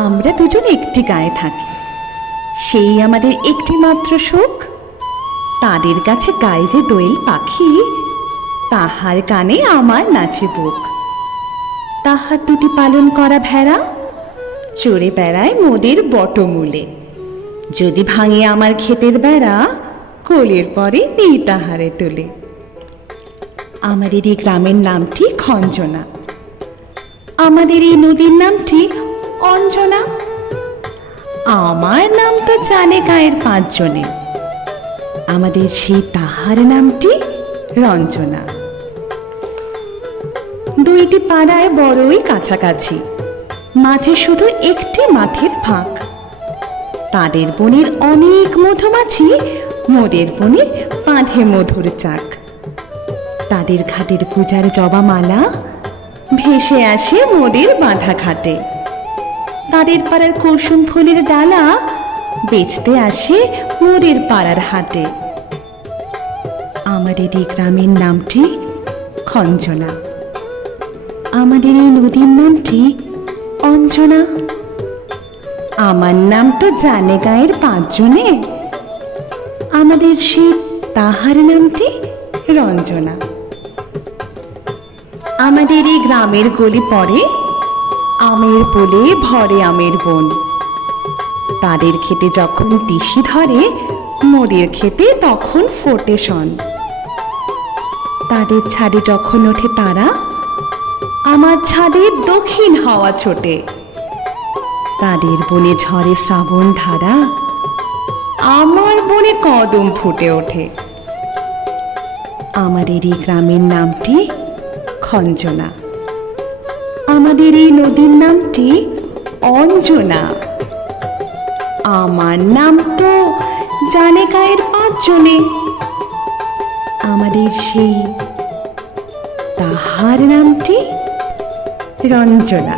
আমরা দুজন একটি গায়ে থাকি, সেই আমাদের একটি মাত্র সুখ। তাদের কাছে গায়ে যে দোয়েল পাখি, তাহার গানে আমার নাচে বুক। তাহার দুটি পালন করা ভেড়া চড়ে বেড়ায় মোদের বটমূলে। যদি ভাঙে আমার ক্ষেতের বেড়া, কোলের পরে নেই তাহারে তোলে। আমাদের এই গ্রামের নামটি খঞ্জনা, আমাদের এই নদীর নামটি অঞ্জনা। আমার নাম তো জানে গায়ের পাঁচজনে, আমাদের সেই তাহার নামটি রঞ্জনা। দুইটি পাড়ায় বড়ই কাছাকাছি, মাঝে শুধু একটি মাঠের ফাঁক। তাদের বনের অনেক মধুমাছি, মোদের বনে বাঁধে মধুর চাক। তাদের ঘাটের পূজার জবামালা ভেসে আসে মোদের বাঁধা ঘাটে। তাদের পাড়ার কুসুম ফুলের ডালা বেচতে আসে মোদের পাড়ার হাটে। আমাদের এই গ্রামের নামটি খঞ্জনা, আমাদের এই নদীর নামটি অঞ্জনা। আমার নাম তো জানে গায়ের পাঁচজনে, আমাদের সে তাহার নামটি রঞ্জনা। আমাদের এই গ্রামের গলি পড়ে আমের পোলে ভরে আমের বন। তাদের খেতে যখন তিসি ধরে, মোদের খেতে তখন ফোটে শন। তাদের ছাদে যখন ওঠে তারা, আমার ছাদে দক্ষিণ হাওয়া ছোটে। তাদের বনে ঝরে শ্রাবণ ধারা, আমার বনে কদম ফুটে ওঠে। আমাদের এই গ্রামের নামটি খঞ্জনা, আমাদের এই নদীর নামটি অঞ্জনা। আমার নাম তো জানে গায়ের পাঁচজনে, আমাদের সেই তাহার নামটি রঞ্জনা।